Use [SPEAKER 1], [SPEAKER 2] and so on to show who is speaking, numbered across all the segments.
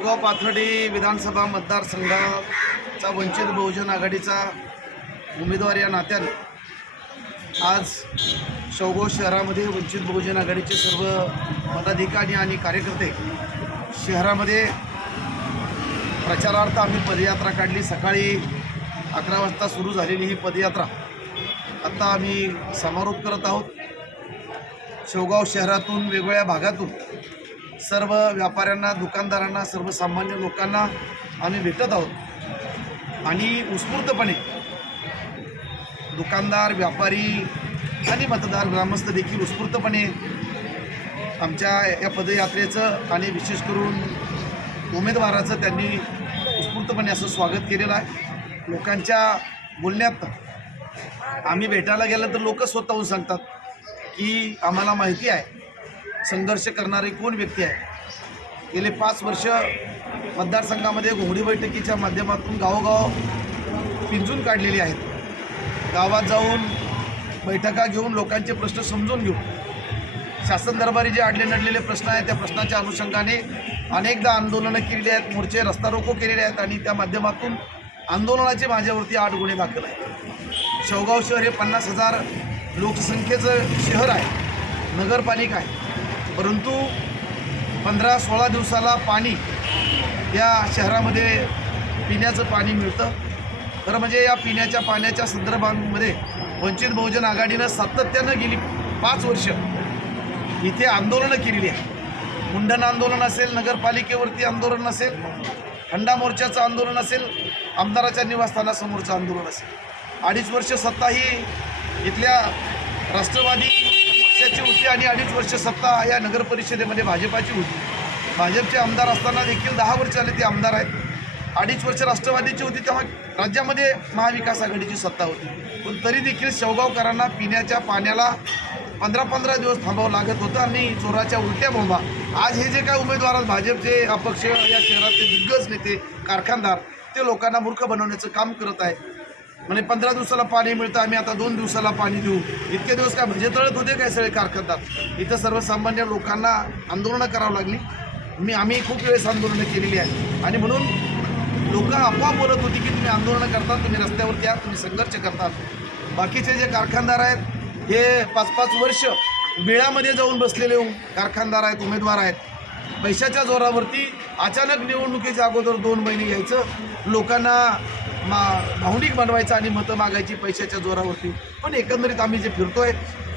[SPEAKER 1] कुरगाव पाथर्डी विधानसभा मतदारसंघाचा वंचित बहुजन आघाडीचा उमेदवार या नात्यानं आज शौगो शहरामध्ये वंचित बहुजन आघाडीचे सर्व पदाधिकारी आणि कार्यकर्ते शहरामध्ये प्रचारार्थ आम्ही पदयात्रा काढली सकाळी अकरा वाजता सुरू झालेली ही पदयात्रा आत्ता आम्ही समारोप करत आहोत शेवगाव शहरातून वेगवेगळ्या भागातून सर्व व्यापाऱ्यांना दुकानदारांना सर्वसामान्य लोकांना आम्ही भेटत आहोत आणि उत्स्फूर्तपणे दुकानदार व्यापारी आणि मतदार ग्रामस्थ देखील उत्स्फूर्तपणे आमच्या या पदयात्रेचं आणि विशेष करून उमेदवाराचं त्यांनी उत्स्फूर्तपणे असं स्वागत केलेलं आहे लोकांच्या बोलण्यात आम्ही भेटायला गेलं तर लोक स्वतःहून सांगतात की आम्हाला माहिती आहे संघर्ष करणारे कोण व्यक्ती आहे गेले पाच वर्ष मतदारसंघामध्ये घोडी बैठकीच्या माध्यमातून गावोगाव पिंजून काढलेली आहेत गावात जाऊन बैठका घेऊन लोकांचे प्रश्न समजून घेऊ शासन दरबारी जे आडले नडलेले प्रश्न आहेत त्या प्रश्नाच्या अनुषंगाने अनेकदा आंदोलनं केलेली आहेत मोर्चे रस्ता रोको केलेले आहेत आणि त्या माध्यमातून आंदोलनाचे माझ्यावरती आठ गुन्हे दाखल आहेत शेवगाव शहर हे पन्नास हजार लोकसंख्येचं शहर आहे नगरपालिका आहे परंतु पंधरा सोळा दिवसाला पाणी या शहरामध्ये पिण्याचं पाणी मिळतं तर म्हणजे या पिण्याच्या पाण्याच्या संदर्भांमध्ये वंचित बहुजन आघाडीनं सातत्यानं गेली पाच वर्ष इथे आंदोलनं केलेली आहे मुंडन आंदोलन असेल नगरपालिकेवरती आंदोलन असेल हंडा मोर्चाचं आंदोलन असेल आमदाराच्या निवासस्थानासमोरचं आंदोलन असेल अडीच वर्ष सत्ता ही इथल्या राष्ट्रवादी ची होती आणि अडीच वर्ष सत्ता या नगर परिषदेमध्ये भाजपाची होती भाजपचे आमदार असताना देखील दहा वर्ष आले ते आमदार आहेत अडीच वर्ष राष्ट्रवादीची होती तेव्हा राज्यामध्ये महाविकास आघाडीची सत्ता होती पण तरी देखील शेवगावकरांना पिण्याच्या पाण्याला पंधरा पंधरा दिवस थांबावं लागत होतं आणि चोराच्या उलट्या बोंबा आज हे जे काय उमेदवार भाजपचे अपक्ष या शहरातले दिग्गज नेते कारखानदार ते लोकांना मूर्ख बनवण्याचं काम करत आहेत म्हणजे पंधरा दिवसाला पाणी मिळतं आम्ही आता दोन दिवसाला पाणी देऊ इतके दिवस काय म्हणजे तळत होते काय सगळे कारखानदार इथं सर्वसामान्य लोकांना आंदोलनं करावं लागली मी आम्ही खूप वेळेस आंदोलनं केलेली आहे आणि म्हणून लोक अफवा बोलत होती की तुम्ही आंदोलनं करतात तुम्ही रस्त्यावरती आहात तुम्ही संघर्ष करतात बाकीचे जे कारखानदार आहेत हे पाच पाच वर्ष मेळ्यामध्ये जाऊन बसलेले कारखानदार आहेत उमेदवार आहेत पैशाच्या जोरावरती अचानक निवडणुकीच्या अगोदर दोन महिने यायचं लोकांना मा भावनिक बनवायचं आणि मतं मागायची पैशाच्या जोरावरती पण एकंदरीत आम्ही जे फिरतो आहे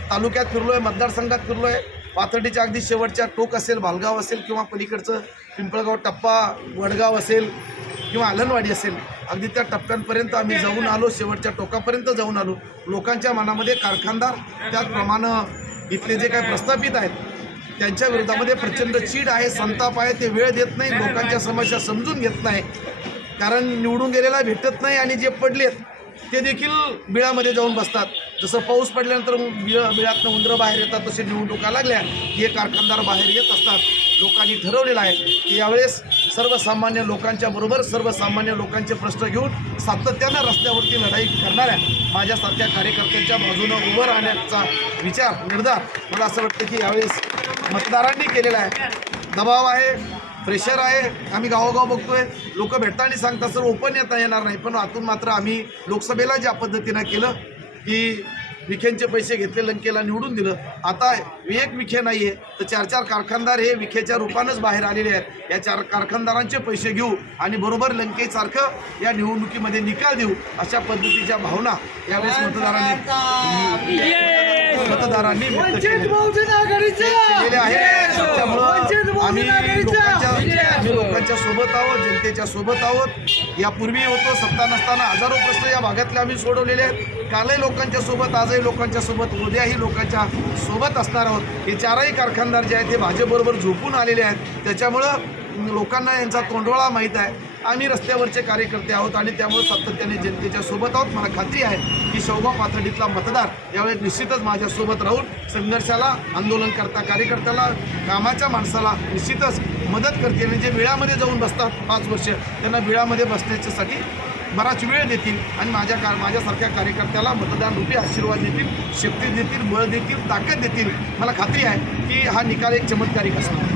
[SPEAKER 1] तालुक्यात फिरलो आहे मतदारसंघात फिरलो आहे पाथर्डीच्या अगदी शेवटच्या टोक असेल भालगाव असेल किंवा पलीकडचं पिंपळगाव टप्पा वडगाव असेल किंवा आलनवाडी असेल अगदी त्या टप्प्यांपर्यंत आम्ही जाऊन आलो शेवटच्या टोकापर्यंत जाऊन आलो लोकांच्या मनामध्ये कारखानदार त्याचप्रमाणे इथले जे काही प्रस्थापित आहेत त्यांच्या विरोधामध्ये प्रचंड चीड आहे संताप आहे ते वेळ देत नाही लोकांच्या समस्या समजून घेत नाही कारण निवडून गेलेला भेटत नाही आणि जे पडलेत ते देखील बिळामध्ये जाऊन बसतात जसं पाऊस पडल्यानंतर बिळ बिळातनं उंदरं बाहेर येतात तसे निवडणुका लागल्या हे कारखानदार बाहेर येत असतात लोकांनी ठरवलेलं आहे की यावेळेस सर्वसामान्य लोकांच्या बरोबर सर्वसामान्य लोकांचे प्रश्न घेऊन सातत्यानं रस्त्यावरती लढाई करणाऱ्या माझ्यासारख्या कार्यकर्त्यांच्या बाजूनं उभं राहण्याचा विचार निर्धार मला असं वाटतं की यावेळेस मतदारांनी केलेला आहे दबाव आहे प्रेशर आहे आम्ही गावोगाव बघतोय लोक भेटताना सांगतात सर ओपन येता येणार नाही पण आतून मात्र आम्ही लोकसभेला ज्या पद्धतीनं केलं की विखेंचे पैसे घेतले लंकेला निवडून दिलं आता एक विखे नाही आहे तर चार चार कारखानदार हे विखेच्या रूपानंच बाहेर आलेले आहेत या चार कारखानदारांचे पैसे घेऊ आणि बरोबर लंकेसारखं या निवडणुकीमध्ये निकाल देऊ अशा पद्धतीच्या भावना यावेळेस
[SPEAKER 2] मतदारांनी मतदारांनी
[SPEAKER 1] आम्ही गरिबांच्या सोबत आहोत जनतेच्या सोबत आहोत यापूर्वी होतो सत्ता नसताना हजारो प्रश्न या भागातले आम्ही सोडवलेले आहेत कालही लोकांच्या सोबत आजही लोकांच्या सोबत उद्याही लोकांच्या सोबत असणार आहोत हे चारही कारखानदार जे आहेत ते भाजपबरोबर झोपून आलेले आहेत त्याच्यामुळं लोकांना यांचा तोंडोळा माहीत आहे आम्ही रस्त्यावरचे कार्यकर्ते आहोत आणि त्यामुळं सातत्याने जनतेच्या सोबत आहोत मला खात्री आहे शोभा पाथर्डीतला मतदार यावेळी निश्चितच माझ्यासोबत राहून संघर्षाला आंदोलनकर्ता कार्यकर्त्याला कामाच्या माणसाला निश्चितच मदत करतील आणि जे बिळामध्ये जाऊन बसतात पाच वर्ष त्यांना विळामध्ये बसण्याच्यासाठी बराच वेळ देतील आणि माझ्या का माझ्यासारख्या कार्यकर्त्याला मतदान रूपी आशीर्वाद देतील शक्ती देतील बळ देतील ताकद देतील मला खात्री आहे की हा निकाल एक चमत्कारिक असणार